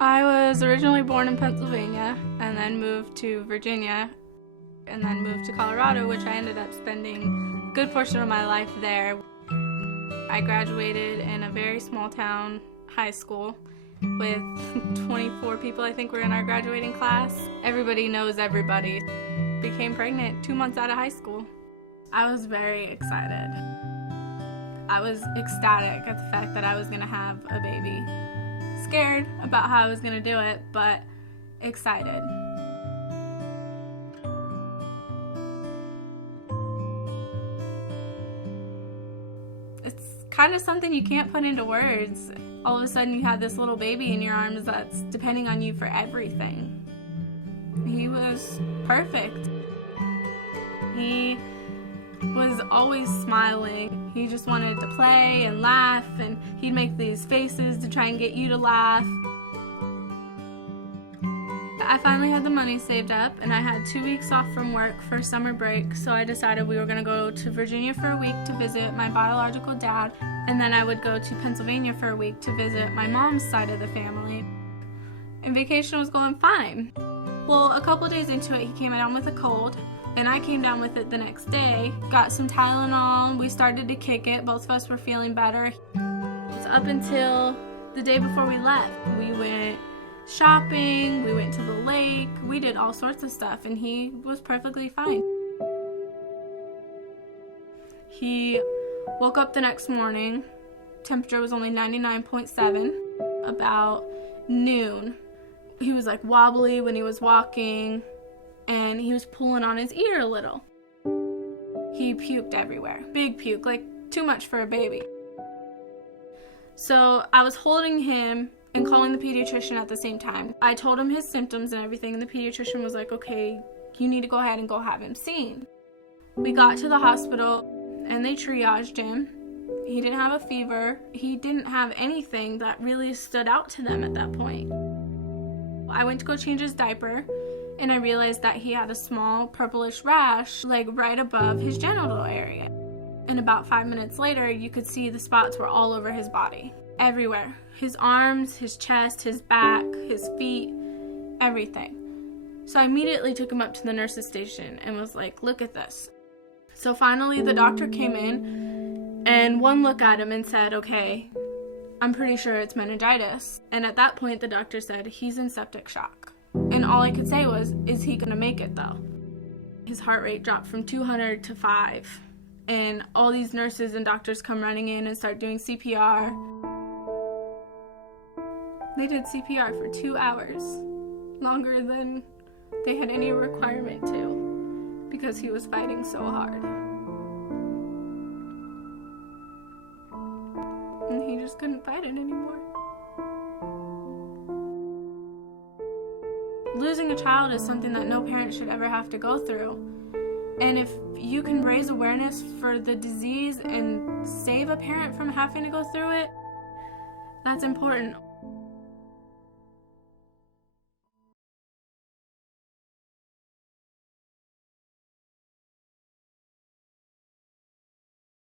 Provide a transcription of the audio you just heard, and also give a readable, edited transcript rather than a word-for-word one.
I was originally born in Pennsylvania and then moved to Virginia and then moved to Colorado, which I ended up spending a good portion of my life there. I graduated in a very small town high school with 24 people, I think, were in our graduating class. Everybody knows everybody. Became pregnant 2 months out of high school. I was very excited. I was ecstatic at the fact that I was going to have a baby. Scared about how I was going to do it, but excited. It's kind of something you can't put into words. All of a sudden you have this little baby in your arms that's depending on you for everything. He was perfect. He was always smiling. He just wanted to play and laugh, and he'd make these faces to try and get you to laugh. I finally had the money saved up, and I had 2 weeks off from work for summer break, so I decided we were going to go to Virginia for a week to visit my biological dad, and then I would go to Pennsylvania for a week to visit my mom's side of the family. And vacation was going fine. Well, a couple days into it, he came down with a cold, and I came down with it the next day. Got some Tylenol, we started to kick it, both of us were feeling better. It's up until the day before we left. We went shopping, we went to the lake, we did all sorts of stuff, and he was perfectly fine. He woke up the next morning, temperature was only 99.7, about noon. He was like wobbly when he was walking, and he was pulling on his ear a little. He puked everywhere, big puke, like too much for a baby. So I was holding him and calling the pediatrician at the same time. I told him his symptoms and everything, and the pediatrician was like, okay, you need to go ahead and go have him seen. We got to the hospital and they triaged him. He didn't have a fever. He didn't have anything that really stood out to them at that point. I went to go change his diaper, and I realized that he had a small purplish rash, like right above his genital area. And about 5 minutes later, you could see the spots were all over his body, everywhere. His arms, his chest, his back, his feet, everything. So I immediately took him up to the nurse's station and was like, look at this. So finally the doctor came in, and one look at him and said, okay, I'm pretty sure it's meningitis. And at that point, the doctor said, he's in septic shock. And all I could say was, is he gonna make it though? His heart rate dropped from 200 to 5. And all these nurses and doctors come running in and start doing CPR. They did CPR for 2 hours, longer than they had any requirement to, because he was fighting so hard. And he just couldn't fight it anymore. Losing a child is something that no parent should ever have to go through. And if you can raise awareness for the disease and save a parent from having to go through it, that's important.